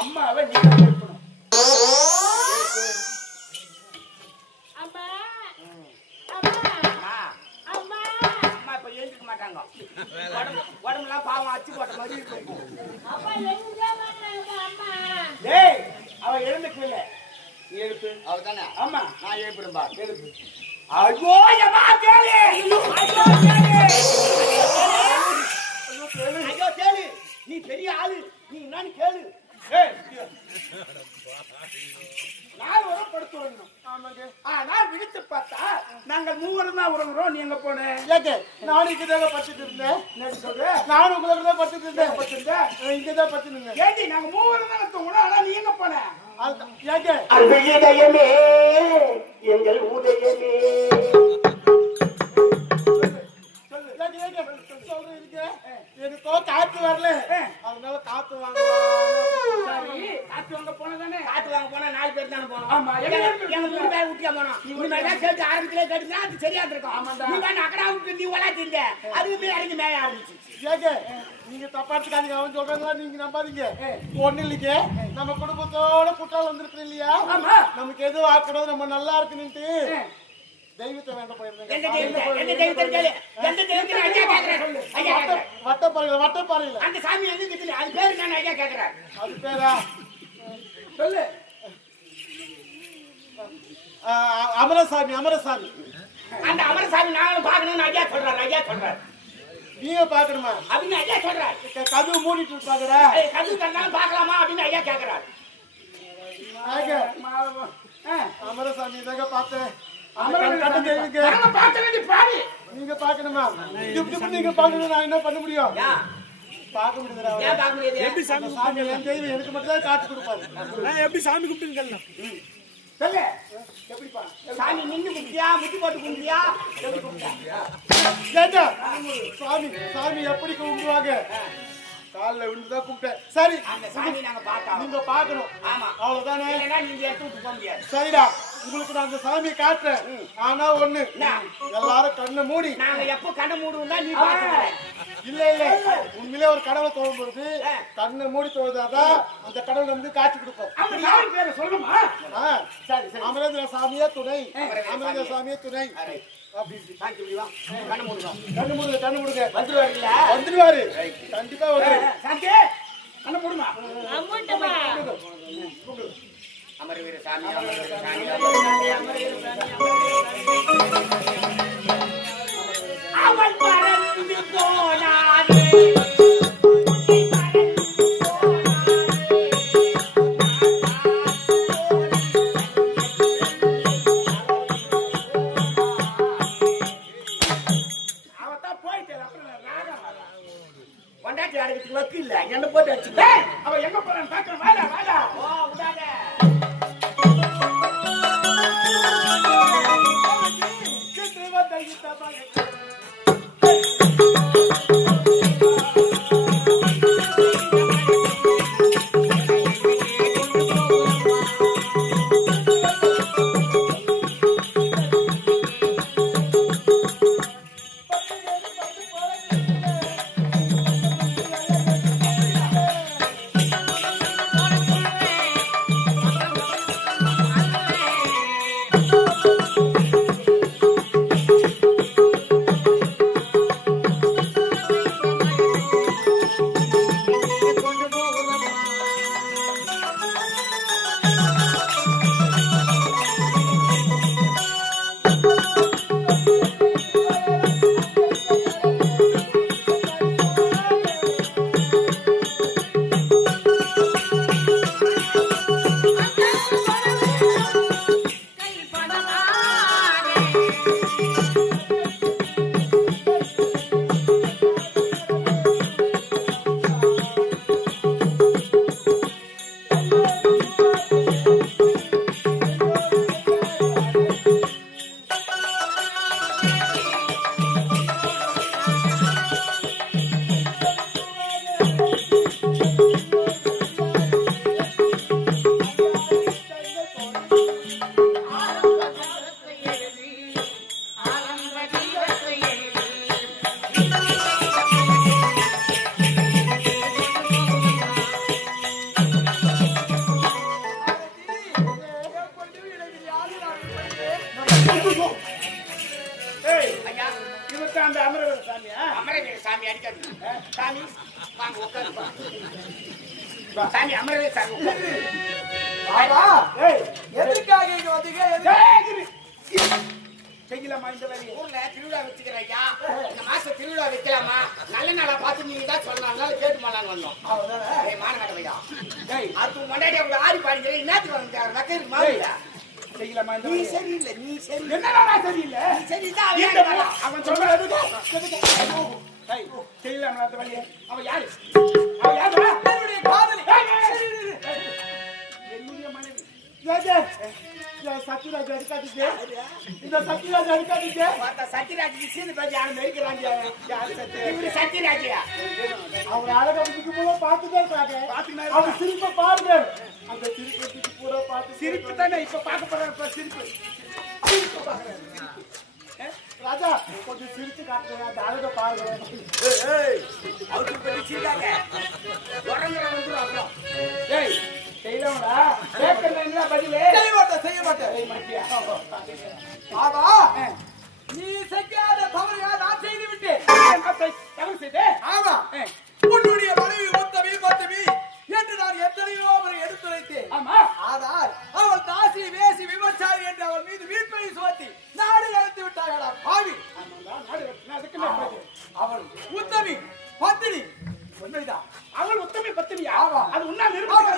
அம்மாவை நீங்க இருக்கணும். அம்மா இப்ப எழுந்திருக்க மாட்டாங்க. உடம்புலாம் பாவம் அச்சு போட்ட மாதிரி இருக்கும். டேய் அவ எழுந்துக்கல. நீ எழுப்பு. அவதானே? ஆமா நான் எழுப்புறேன் பா. எழுப்பு. ஐயோ யமா கேளு. ஐயோ கேளு. நீ பெரிய ஆளு. நீ என்னன்னு கேளு. ஏய் நான் ஒரு படுத்து வரணும். ஆமாங்க. நான் விழித்து பார்த்தா நாங்கள் மூவரும் தான் உறங்குறோம். நீ எங்க போன? ஏங்க நானும் இங்கதான் படுத்துட்டு இருந்தேன். என்ன சொல்ற? நானும் உங்களுக்கு தான் படுத்துட்டு இருந்தேன். இங்கதான் படுத்துருந்தேன். ஏடி நாங்க மூவரும் தான் தூங்குறோம். ஆனா நீ எங்க போன? ஏங்க அன்புதயமே எங்கள் உதயமே எனக்கோ காத்து வரல. அதனால காத்து வாங்க. சரி காத்து வாங்க போனதானே? காத்து வாங்க போனா 4 பேர் தானே போனோம். ஆமா எங்க 3 பேர் ஊட்டியா போனோம். நீ எல்லாம் சேர்த்து ஆரம்பத்திலே கேட்டுனா அது சரியா இருக்கும். ஆமாடா நீ தான் அக்கடா விட்டு நீ வளாத்திங்க. அதுவே இறங்கி மேய ஆரம்பிச்சு. ஏங்க நீங்க தப்பாட்டுக்காதீங்க. அவன் சொல்றதா நீங்க நம்பாதீங்க. ஒண்ணு இல்லைங்க. நம்ம குடும்பத்தோட குட்டால் வந்திருக்கு இல்லையா? ஆமா நமக்கு எதுவும் ஆக்கணும் நம்ம நல்லா இருக்குன்னுட்டு தெய்வத்தை வேண்ட போயிருந்தேன். வட்டப்பாறையில அந்த சாமி எங்க இருக்குது? அது பேரு நான் ஐயா கேக்குறேன். அது பேரா சொல்லு. அமரசாமி. அமரசாமி அந்த அமரசாமி நானும் பாக்கணும்னு ஐயா சொல்றாரு. ஐயா சொல்றாரு நீங்க பாக்கணுமா அப்படின்னு ஐயா சொல்றாரு. கதவு மூடிட்டு பாக்குற கதவு தந்தாலும் பாக்கலாமா அப்படின்னு ஐயா கேக்குறாரு. அமரசாமி தாங்க பார்த்தேன். நீங்க பாக்கணுமா? நீங்க பாக்கணும். நான் என்ன பண்ண முடியும்? பார்க்க முடியாது. எப்படி சாமி தெய்வம் எனக்கு மட்டும் தான் காட்டு கொடுப்பாரு. நான் எப்படி சாமி கும்பிட்டுன்னு சொல்லு. எப்படிப்பா சாமி நின்று கும்பிட்டியா? முட்டி போட்டு கும்பிட்டியா? சாமி சாமி எப்படி கும்பிடுவாங்க? காலில் விழுந்துதான் கும்பிட்டேன். சரி அந்த சாமி நாங்க பார்த்தோம். நீங்க பாக்கணும். ஆமா அவ்வளவுதானே. நீங்க எடுத்து போக முடியாது. சரிடா உங்களுக்கு நான் அந்த சாமியை காட்டுறேன். ஆனா ஒண்ணு எல்லாரும் கண்ணை மூடி. நாங்க எப்ப கண்ணை மூடுவோம்னா நீ பாத்துக்க. இல்ல இல்ல உண்மையிலே ஒரு கடவுளை தோணும்போது கண்ணை மூடி தோணுதாதான் அந்த கடவுள் நமக்கு காட்சி கொடுப்போம். அந்த சாமி பேரை சொல்லுமா? சரி சரி. அமரேந்திர சாமியே துணை. அமரேந்திர சாமியே துணை. வந்துருவாரு கண்டிப்பா. அமரவீர சாமி அவன் பறந்து போனானே. இல்ல என்ன போட்டு வச்சு அவ எங்க போறான்னு பாக்குறேன். வாடா வாடா. ஓ விடாத. சாமி அடிக்காது. சாமி வாங்க உட்காருப்பா. சாமி அமரவே சாமி உட்காரு. பாபா ஏய் எதுக்காக இங்க வந்தீங்க? செய்யலாமா இந்த வேலையை? ஊர்ல திருவிழா வச்சுக்கிற ஐயா, இந்த மாசம் திருவிழா வைக்கலாமா? நல்ல நாளா பார்த்து நீங்க தான் சொல்லலாம், கேட்டு போலான்னு வந்தோம். அவ்வளவுதானே மாநகர வையா. அது முன்னாடி அவங்க ஆடி பாடிக்கிறேன், என்னத்துக்கு வந்து வக்கீல் மாவியா செய்யலாமா? நீ சரியில்லை, நீ சரி என்னடா சரியில்லை? நீ சரிதான் அவன் சொல்றது செய்யலாமா அந்த வேலையை? அவன் யாரு? அவன் யாரு? என்னுடைய காதலி, என்னுடைய மனைவி. சத்யராஜ் அடிக்காதீங்க, இந்த சத்யராஜ் அடிக்காதீங்க. சத்யராஜ் சீனு பேசி யாரும் மெரிக்கிறாங்க. சத்யராஜா அவர் அழகா போல பார்த்துட்டே இருக்காங்க. அவர் சிரிப்பை பாருங்க, அந்த சிரிப்பு பூரா பார்த்து சிரிப்பு தானே இப்ப பார்க்க போற சிரிப்பு. ராஜா கொஞ்சம் சிரிச்சு காட்டுங்க, அந்த அழகை பாருங்க. அவருக்கு பெரிய சிரிக்காங்க செய்யலாம்டா. கேட்கறீங்களா பதிலே? செய்ய மாட்டேன். பாபா நீ செய்யாத தவறுగా நான் செய்து விட்டேன். தவறு செய்தே? ஆமா, உன்னுடைய மனைவி உத்தமி பத்தமி என்று நான் எத்தனையோ முறை எடுத்துரைத்தேன். ஆமா, ஆனால் அவள் தாசி வேசி விபச்சாரி என்று அவள் மீது வீட்பழி சுமத்தி நாடு இழந்து விட்டார்களா பாவி. அவள் உத்தமி பத்தினி உண்மைதான். அவள் உத்தமி பத்தினியா? ஆமா, அது உன்னால் நிரூபிக்க